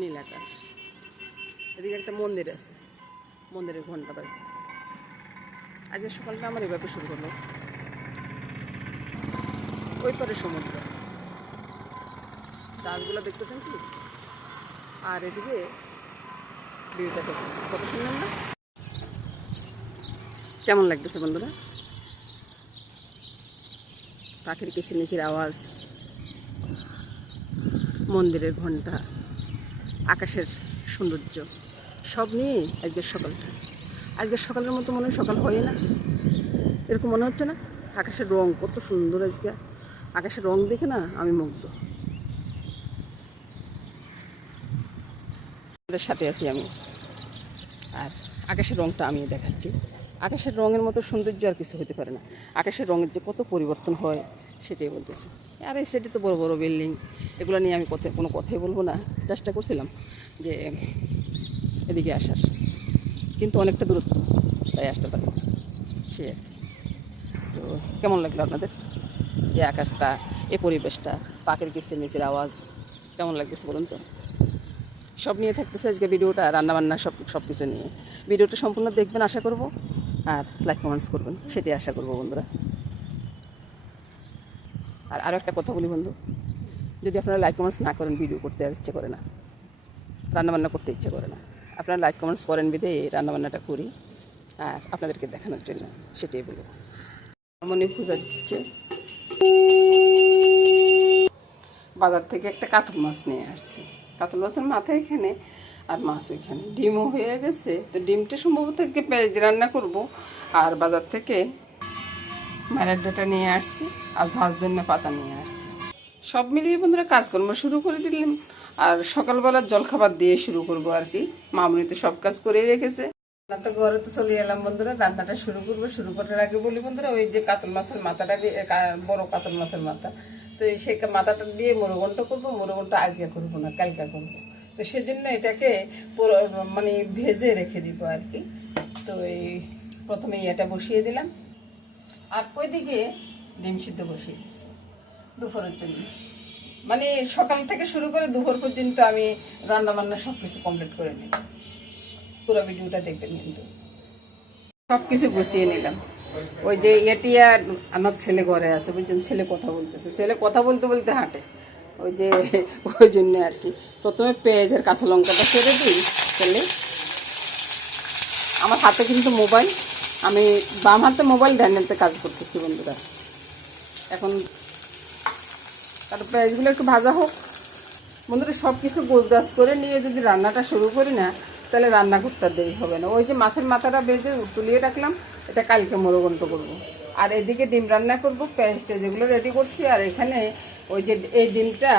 নীল আকাশ। এদিকে একটা মন্দির আছে, মন্দিরের ঘন্টা বাজতেছে। আজকে সকালটা আমার এভাবে শুরু হলো। ওই পারে সমুদ্র, গাছগুলো দেখতেছেন কি? আর এদিকে ভিউটা দেখুন, কত সুন্দর না? কেমন লাগতেছে বন্ধুরা? পাখির কিচিরমিচির আওয়াজ, মন্দিরের ঘন্টা, আকাশের সৌন্দর্য সব নিয়ে আজকের সকালটা। আজকের সকালের মতো মনে হয় সকাল হয় না, এরকম মনে হচ্ছে না? আকাশের রং কত সুন্দর আজকে, আকাশের রং দেখে না আমি মুগ্ধ। ওদের সাথে আছি আমি, আর আকাশের রংটা আমি দেখাচ্ছি। আকাশের রঙের মতো সৌন্দর্য আর কিছু হতে পারে না। আকাশের রঙের যে কত পরিবর্তন হয় সেটাই বলতেছি। আরে সেটি তো বড় বড় বিল্ডিং, এগুলো নিয়ে আমি কোনো কথাই বলবো না। চেষ্টা করছিলাম যে এদিকে আসার, কিন্তু অনেকটা দূরত্ব, তাই আসতে পারি সে। তো কেমন লাগলো আপনাদের এই আকাশটা, এই পরিবেশটা, পাখির কিচিরমিচির আওয়াজ কেমন লাগতেছে বলুন তো? সব নিয়ে থাকতেছে আজকে ভিডিওটা, রান্নাবান্না সব কিছু নিয়ে। ভিডিওটা সম্পূর্ণ দেখবেন আশা করব, আর লাইক কমেন্টস করবেন সেটাই আশা করব বন্ধুরা। আর আরও একটা কথা বলি বন্ধু, যদি আপনারা লাইক কমেন্টস না করেন ভিডিও করতে আর ইচ্ছে করে না, রান্নাবান্না করতে ইচ্ছে করে না। আপনারা লাইক কমেন্টস করেন বিধে রান্নাবান্নাটা করি, আর আপনাদেরকে দেখানোর জন্য সেটাই বলব। মনে পূজা দিচ্ছে, বাজার থেকে একটা কাতল মাছ নিয়ে আসছি। কাতল মাছের মাথা এখানে, আর মাছ ওইখানে, ডিমও হয়ে গেছে। তো ডিমটা সম্ভবত আজকে পেঁয়াজ রান্না করব। আর বাজার থেকে মায়ের ডাটা নিয়ে আসছি, আর ঝাঁজ জন্য পাতা নিয়ে আসছি। সব মিলিয়ে বন্ধুরা কাজকর্ম শুরু করে দিলাম। আর সকালবেলার জলখাবার দিয়ে শুরু করব আর কি। মামুনি তো সব কাজ করেই রেখেছে। রান্না তো ঘরে তো চলে এলাম বন্ধুরা, রান্নাটা শুরু করবো। শুরু করার আগে বলি বন্ধুরা, ওই যে কাতল মাছের মাথাটা, বড় কাতল মাছের মাথা, তো সেই মাথাটা দিয়ে মুরগনটা করবো। মুরগনটা আজকে করবো না, কালকে করবো। তো সেজন্য এটাকে পুরো মানে ভেজে রেখে দিব আর কি। তো এই প্রথমে এটা বসিয়ে দিলাম, আর ওইদিকে ডিম সিদ্ধ বসিয়ে দিচ্ছি দুপুরের জন্য। মানে সকাল থেকে শুরু করে দুপুর পর্যন্ত আমি রান্না বান্না সব কিছু কমপ্লিট করে নিই। পুরো ভিডিওটা দেখবেন কিন্তু। সব কিছু গুছিয়ে নিলাম। ওই যে এটিয়া আমার ছেলে ঘরে আছে বুঝছেন, ছেলে কথা বলতেছে, ছেলে কথা বলতে বলতে হাঁটে, ওই যে ওই জন্য আর কি। প্রথমে পেঁয়াজের কাঁচা লঙ্কাটা ছেড়ে দিই তেলে। আমার হাতে কিন্তু মোবাইল, আমি বাম হাতে মোবাইল, ডান হাতে কাজ করতেছি বন্ধুরা এখন। তার পেঁয়াজগুলো একটু ভাজা হোক বন্ধুরা। সব কিছু গোছগাছ করে নিয়ে যদি রান্নাটা শুরু করি না, তাহলে রান্না করতে দেরি হবে না। ওই যে মাছের মাথাটা ভেজে তুলিয়ে রাখলাম, এটা কালকে মুরগন্ট করবো। আর এদিকে ডিম রান্না করবো, পেঁয়াজটা যেগুলো রেডি করছি। আর এখানে ওই যে এই ডিমটা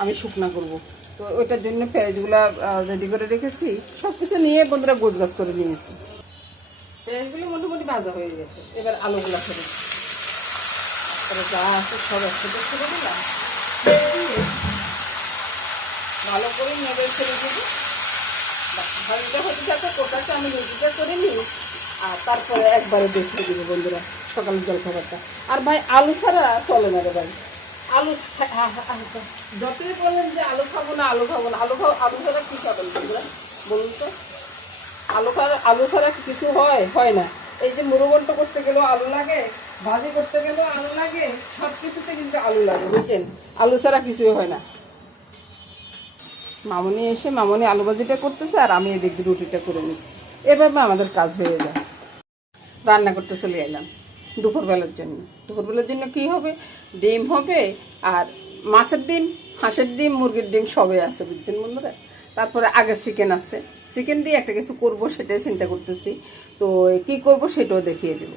আমি শুকনা করব। তো ওইটার জন্য পেঁয়াজগুলো রেডি করে রেখেছি। সব কিছু নিয়ে বন্ধুরা গোছগাছ করে নিয়েছি। পেঁয়াজগুলো মোটামুটি ভাজা হয়ে গেছে। এবার আলুগুলো ছেড়ে যা আছে সব একসাথে ছেড়ে দিলাম, ভালো করে নেড়ে ছেড়ে দেবো। ভাজিটা হতে যাতে কোটাটা আমি রুটিটা করে নিই, আর তারপরে একবারে দেখিয়ে দেবো বন্ধুরা সকালের জলখাবারটা। আর ভাই আলু ছাড়া চলে না রে ভাই। আলু যতই বললেন যে আলু খাবো না, আলু খাবো না, আলু ছাড়া কী খাবেন বন্ধুরা বলুন তো? আলু ছাড়া কিছু হয় না। এই যে মুরগন্ট করতে গেলেও আলু লাগে, ভাজি করতে গেলেও আলু লাগে, সব কিছুতে কিন্তু আলু লাগে বুঝছেন। আলু ছাড়া কিছুই হয় না। মামনি এসে মামনি আলু ভাজিটা করতেছে, আর আমি এদিকে রুটিটা করে নিচ্ছি। এভাবে আমাদের কাজ হয়ে যায়। রান্না করতে চলে এলাম দুপুরবেলার জন্য। দুপুরবেলার জন্য কি হবে? ডিম হবে, আর মাছের ডিম, হাঁসের ডিম, মুরগির ডিম সবই আছে বুঝছেন বন্ধুরা। তারপরে আগে চিকেন আছে, চিকেন দিয়ে একটা কিছু করব, সেটাই চিন্তা করতেছি। তো কি করব সেটাও দেখিয়ে দেবো।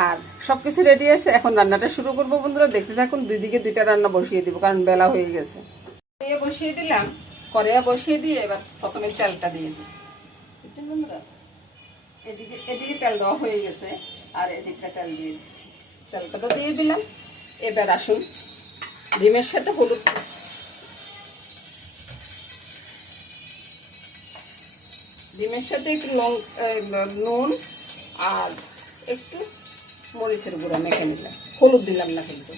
আর সব কিছু রেডি আছে, এখন রান্নাটা শুরু করবো বন্ধুরা। দেখতে থাকুন। দুই দিকে দুইটা রান্না বসিয়ে দিব, কারণ বেলা হয়ে গেছে। বসিয়ে দিলাম, কড়াইয়া বসিয়ে দিয়ে এবার প্রথমে তেলটা দিয়ে দিই বুঝছেন বন্ধুরা। এদিকে তেল দেওয়া হয়ে গেছে, আর এদিকটা তেল দিয়ে দিচ্ছি। তেলটা তো দিয়ে দিলাম। এবার আসুন ডিমের সাথে হলুদ, ডিমের সাথে একটু নুন আর একটু মরিচের গুঁড়া মেখে নিলাম। হলুদ দিলাম না কিন্তু।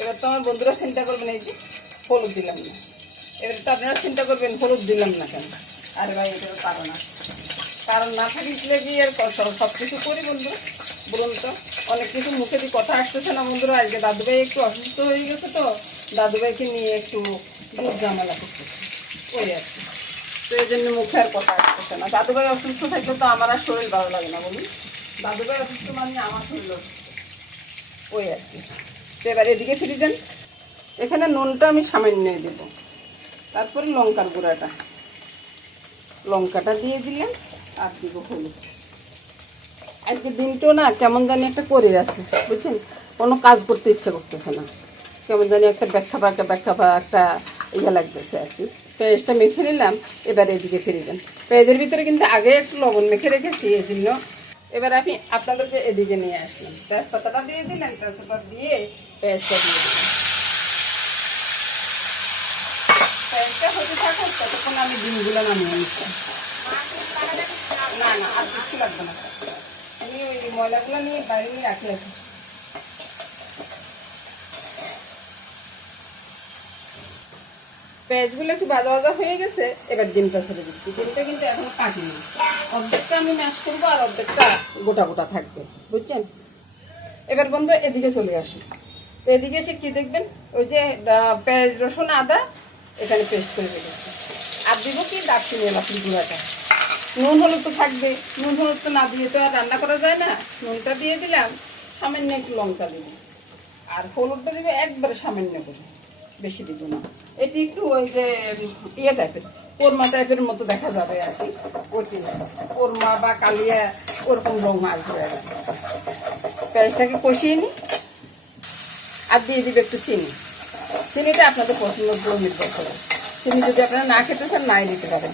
এবার তো আমার বন্ধুরা চিন্তা করবেন, এই যে হলুদ দিলাম না, এবার তো আপনারা চিন্তা করবেন হলুদ দিলাম না কেন। আরে ভাই এটা তো কারণ আছে, কারণ না থাকলে কি আর সব কিছু করি বন্ধুরা বলুন তো। অনেক কিছু মুখে দিয়ে কথা আসতেছে না বন্ধুরা। আজকে দাদুভাই একটু অসুস্থ হয়ে গেছে, তো দাদুভাইকে নিয়ে একটু বহুত ঝামেলা করতেছে ওই আর কি। তো এই জন্য মুখে আর কথা আসতেছে না। দাদুভাই অসুস্থ থাকলে তো আমার আর শরীর ভালো লাগে না বলুন। দাদুভাই অসুস্থ মানে আমার শরীর অসুস্থ ওই আর কি। তো এবার এদিকে ফিরে দেন। এখানে নুনটা আমি সামান্য দেবো, তারপরে লঙ্কার গুঁড়াটা, লঙ্কাটা দিয়ে দিলেন, আর দিব হলুদ। আজকে দিনটাও না কেমন জানি একটা করে আছে বুঝছেন, কোনো কাজ করতে ইচ্ছা করতেছে না, কেমন জানি একটা ব্যাখ্যা একটা ইয়ে লাগতেছে আর কি। পেঁয়াজটা মেখে নিলাম, এবার এদিকে ফিরে যান। পেঁয়াজের ভিতরে কিন্তু আগে একটু লবণ মেখে রেখেছি, এই জন্য এবার আমি আপনাদেরকে এদিকে নিয়ে আসলাম। তেজপাতাটা দিয়ে দিলাম, তেজপাতা দিয়ে পেঁয়াজটা দিয়ে দিলাম। পেঁয়াজটা হতে থাকুক, ততক্ষণ আমি ডিমগুলো নামিয়ে নিচ্ছি। না না আর কিছু লাগবে না, আমি ওই ময়লাগুলো নিয়ে বাইরে নিয়ে রাখি আছি। পেঁয়াজগুলো একটু ভাজা ভাজা হয়ে গেছে, এবার ডিমটা ছেড়ে দিচ্ছি। ডিমটা কিন্তু এখন কাটিনি, অর্ধেকটা আমি ম্যাশ করবো আর অর্ধেকটা গোটা গোটা থাকবে বুঝছেন। এবার বন্ধু এদিকে চলে আসি। এদিকে এসে কি দেখবেন, ওই যে পেঁয়াজ রসুন আদা এখানে পেস্ট করে রেখেছি। আর দিব কি দারচিনি এলাচি গুঁড়াটা। নুন হলুদ তো থাকবে, নুন হলুদ তো না দিয়ে তো আর রান্না করা যায় না। নুনটা দিয়ে দিলাম, সামান্য একটু লঙ্কা দিব, আর হলুদটা দিবে একবারে সামান্য করে, বেশি দিব না। এটি একটু ওই যে ইয়ে টাইপের, কোরমা টাইপের মতো দেখা যাবে আর কি। ওটি কোরমা বা কালিয়া ওরকম রং আসবে আর কি। পেঁয়াজটাকে কষিয়ে নিই, আর দিয়ে দিবে একটু চিনি। চিনিটা আপনাদের পছন্দ করে নির্ভর করে, চিনি যদি আপনারা না খেতে চান নাই দিতে পারেন।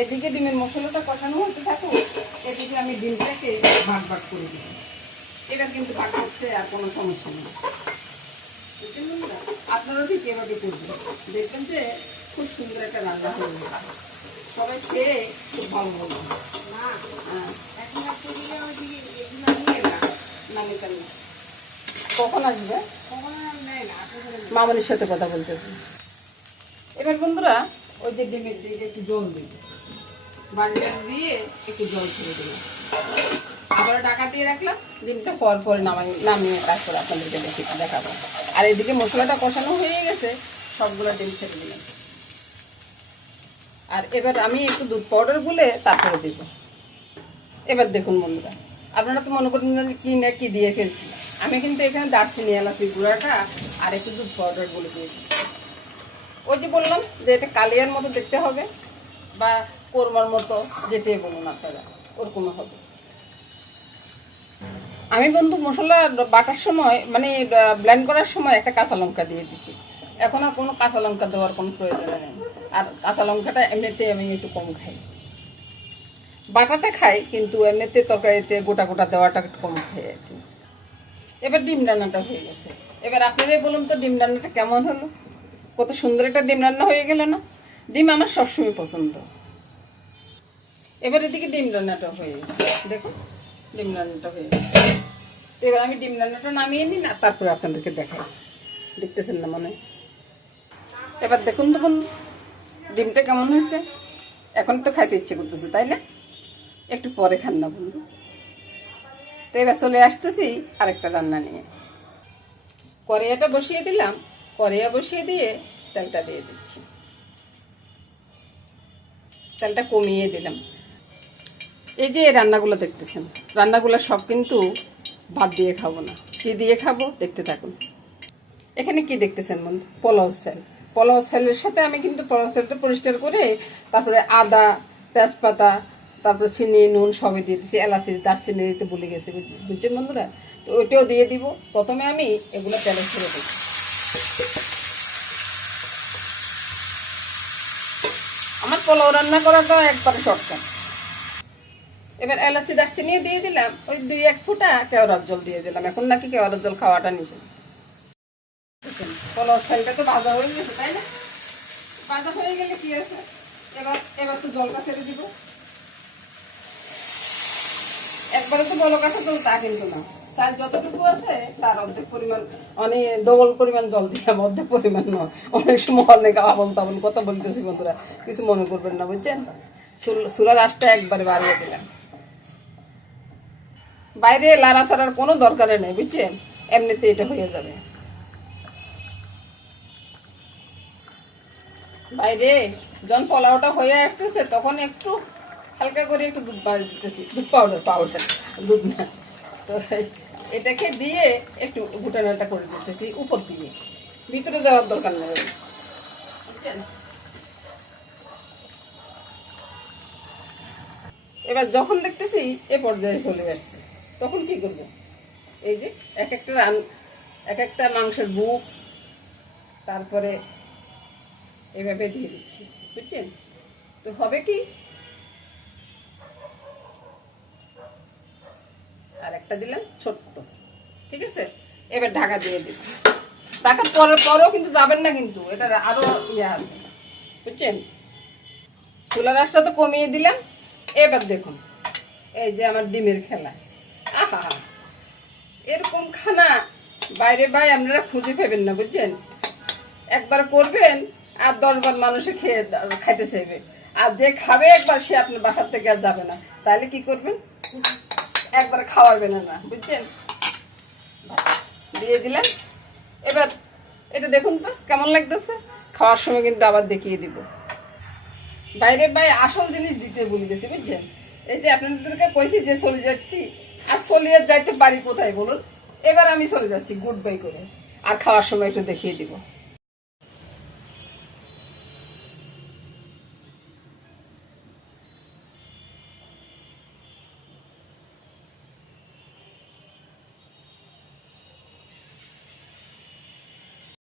এদিকে ডিমের মশলাটা কষানো হতে থাকুক, এদিকে আমি ডিমটাকে ভাগ ভাগ করে দিব। এবার কিন্তু ভাগ করতে আর কোনো সমস্যা নেই, আপনারাও ঠিক এভাবে করবেন, দেখবেন যে খুব সুন্দর একটা রান্না হয়ে যাবে। সবাই খেয়ে খুব ভালো বলবেন। কখন আসবে? মামনির সাথে কথা বলতেছি। এবার বন্ধুরা ওই যে ডিমের দিকে একটু জল দিই, বাড়িটা দিয়ে একটু জল ছেড়ে দিলাম, আবার ঢাকা দিয়ে রাখলাম। ডিমটা পরে নামিয়ে তারপর আপনাদেরকে দেখাবো। আর এদিকে মশলাটা কষানো হয়ে গেছে, সবগুলো ডিম ছেড়ে দিলাম। আর এবার আমি একটু দুধ পাউডার গুলে তারপরে দেব। এবার দেখুন বন্ধুরা, আপনারা তো মনে করেন কি না কি দিয়ে ফেলছি, আমি কিন্তু এখানে দারচিনি এলাচি গুঁড়াটা আর একটু দুধ পাউডার গুলে দিয়ে দিচ্ছি। ওই যে বললাম যে এটা কালিয়ার মতো দেখতে হবে বা কোরমার মতো, যেটাই বলুন আপনারা, ওরকম হবে। আমি বন্ধু মশলা বাটার সময় মানে ব্লেন্ড করার সময় একটা কাঁচা লঙ্কা দিয়ে দিচ্ছি। এখন আর কোনো কাঁচা লঙ্কা দেওয়ার কোনো প্রয়োজন নেই। আর কাঁচা লঙ্কাটা এমনিতে আমি একটু কম খাই, বাটাটা খাই কিন্তু এমনিতে তরকারিতে গোটা গোটা দেওয়াটা একটু কম খাই আর কি। এবার ডিম রান্নাটা হয়ে গেছে। এবার আপনারাই বলুন তো ডিম রান্নাটা কেমন হলো। কত সুন্দর একটা ডিম রান্না হয়ে গেল না। ডিম আমার সবসময় পছন্দ। এবার এদিকে ডিম রান্নাটা হয়ে গেছে, দেখুন ডিম রান্নাটা হয়ে গেছে। এবার আমি ডিম রান্নাটা নামিয়ে নিই না, তারপরে আপনাদেরকে দেখাই। দেখতেছেন না মনে? এবার দেখুন তো বন্ধু ডিমটা কেমন হয়েছে। এখন তো খাইতে ইচ্ছে করতেছে তাই না, একটু পরে খান না বন্ধু। তো এবার চলে আসতেছি আরেকটা রান্না নিয়ে। কড়াইটা বসিয়ে দিলাম, কড়াইয়া বসিয়ে দিয়ে তেলটা দিয়ে দিচ্ছি। তেলটা কমিয়ে দিলাম। এই যে রান্নাগুলো দেখতেছেন, রান্নাগুলো সব কিন্তু ভাত দিয়ে খাবো না, কি দিয়ে খাবো দেখতে থাকুন। এখানে কি দেখতেছেন বন্ধু, পোলাও চাল। পোলাও চালের সাথে আমি কিন্তু পোলাও চালটা পরিষ্কার করে তারপরে আদা, তেজপাতা, তারপরে চিনি, নুন সবই দিয়ে দিচ্ছি। এলাচি দারচিনি দিতে ভুলে গেছি বুঝছেন বন্ধুরা। তো ওইটাও দিয়ে দিব। প্রথমে আমি এগুলো তেলে ছেড়ে দিই। আমার পোলাও রান্না করাটা একবারে শর্টকাট। এবার এলাচি দারচিনি দিয়ে দিলাম, ওই 2-1 ফোঁটা কেওড়ার জল দিয়ে দিলাম। এখন নাকি কেওড়ার জল খাওয়াটা নিষেধ। পোলাও চালটা তো ভাজা হয়ে গেছে তাই না, ভাজা হয়ে গেলে কি আছে, এবার তো জলটা ছেড়ে দিব। একবারে তো বলো কাছে তো তা কিন্তু না, চাল যতটুকু আছে তার অর্ধেক পরিমাণ, অনেক ডবল পরিমাণ জল দিলাম, অর্ধেক পরিমাণ নয়। অনেক সময় অনেক আবল তাবল কথা বলতেছি বন্ধুরা, কিছু মনে করবেন না বুঝছেন। চুলার আঁচটা একবারে বাড়িয়ে দিলাম। বাইরে লাড়া ছাড়ার কোনো দরকার নেই বুঝছেন, এমনিতে এটা হয়ে যাবে। বাইরে যখন পোলাওটা হয়ে আসতেছে তখন একটু হালকা করে একটু দুধ বাড়ি দিতেছি, দুধ পাউডার দুধ না তো, এটাকে দিয়ে একটু ঘুটানাটা করে দিতেছি উপর দিয়ে, ভিতরে যাওয়ার দরকার নেই বুঝছেন। এবার যখন দেখতেছি এ পর্যায়ে চলে আসছে তখন কি করব, এই যে এক একটা মাংসের বুক তারপরে এভাবে দিয়ে দিচ্ছি বুঝছেন। তো হবে কি, আর একটা দিলাম ছোট্ট, ঠিক আছে। এবার ঢাকা দিয়ে দিই, ঢাকা পরেও কিন্তু যাবেন না, কিন্তু এটা আরো ইয়ে আছে বুঝছেন। চুলার আঁচটা তো কমিয়ে দিলাম। এবার দেখুন এই যে আমার ডিমের খেলা, আহা এরকম খানা বাইরে ভাই আপনারা খুঁজে পাবেন না বুঝছেন। একবার করবেন আর 10 বার মানুষে খাইতে চাইবে, আর যে খাবে একবার সে আপনার বাসার থেকে আর যাবে না। তাহলে কি করবেন, একবার খাওয়াবেন না বুঝছেন। দিয়ে দিলেন। এবার এটা দেখুন তো কেমন লাগতেছে, খাওয়ার সময় কিন্তু আবার দেখিয়ে দিব। বাইরে ভাই আসল জিনিস দিতে ভুলে গেছি বুঝছেন। এই যে আপনাদেরকে কইছি যে চলে যাচ্ছি, আর চলিয়ে যাইতে পারি কোথায় বলুন। এবার আমি চলে যাচ্ছি গুড বাই করে, আর খাওয়ার সময় একটু দেখিয়ে দিব।